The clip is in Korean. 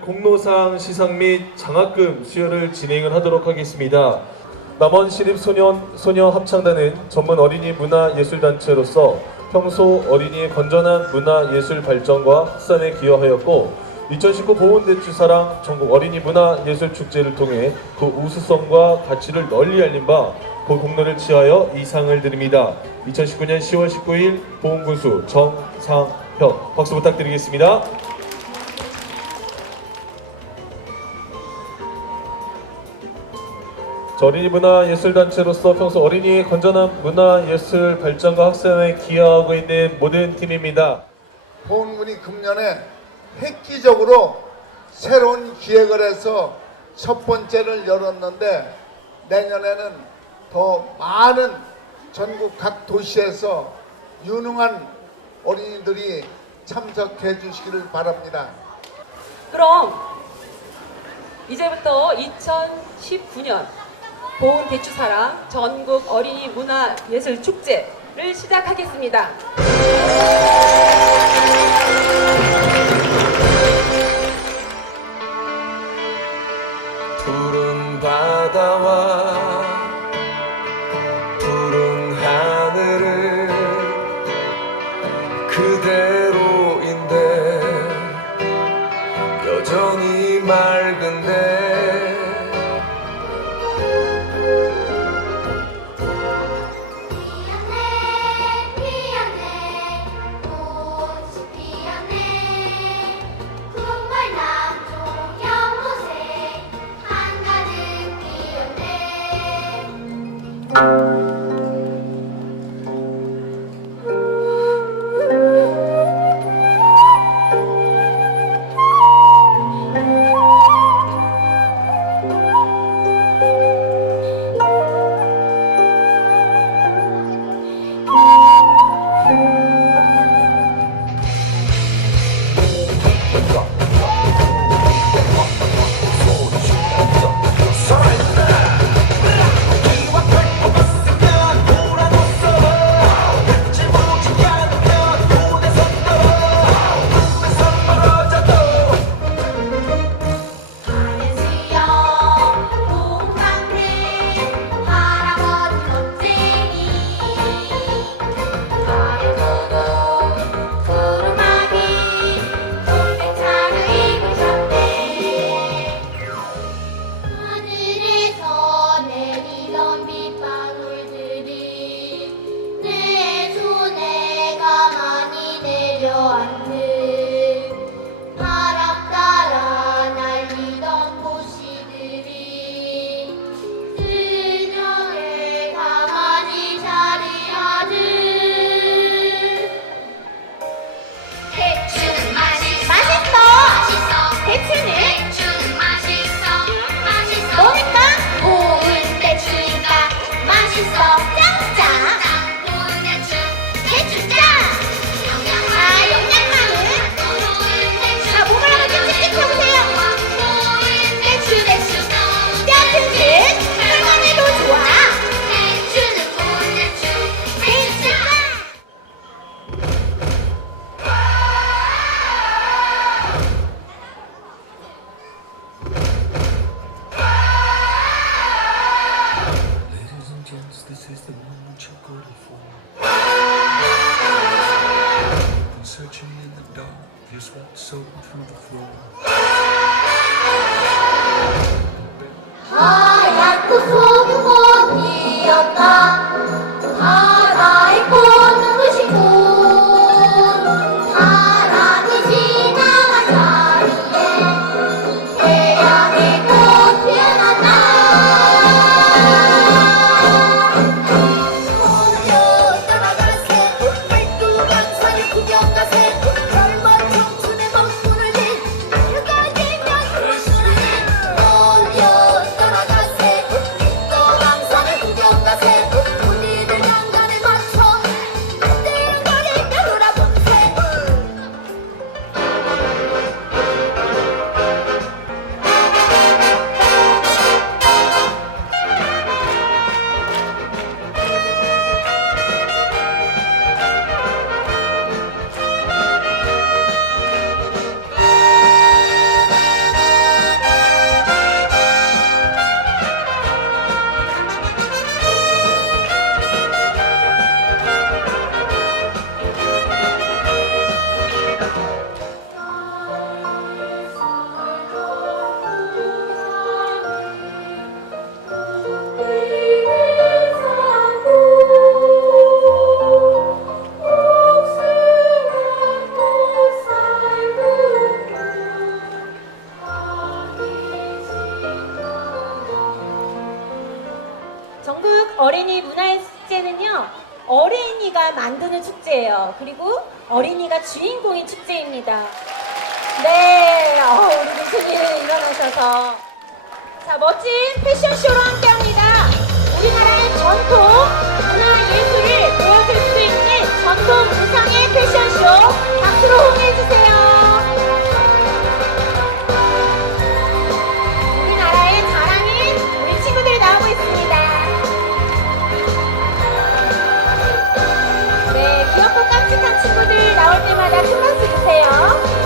공로상 시상 및 장학금 수여를 진행을 하도록 하겠습니다. 남원 시립 소년 소녀 합창단은 전문 어린이 문화 예술 단체로서 평소 어린이의 건전한 문화 예술 발전과 확산에 기여하였고 2019 보훈대추사랑 전국 어린이 문화 예술 축제를 통해 그 우수성과 가치를 널리 알린 바 그 공로를 취하여 이 상을 드립니다. 2019년 10월 19일 보훈군수 정상혁 박수 부탁드리겠습니다. 저 어린이 문화 예술 단체로서 평소 어린이의 건전한 문화 예술 발전과 확산에 기여하고 있는 모든 팀입니다. 보훈군이 금년에 획기적으로 새로운 기획을 해서 첫 번째를 열었는데 내년에는 더 많은 전국 각 도시에서 유능한 어린이들이 참석해 주시기를 바랍니다. 그럼 이제부터 2019년 보훈 대추사랑 전국 어린이 문화 예술 축제를 시작하겠습니다. 푸른 바다와 푸른 하늘을 그대로인데 여전히 맑은데 하얗 어린이 문화의 축제는요, 어린이가 만드는 축제예요. 그리고 어린이가 주인공인 축제입니다. 네, 어, 우리 교수님 일어나셔서. 자, 멋진 패션쇼로 함께 친구들 나올 때마다 클라스 주세요.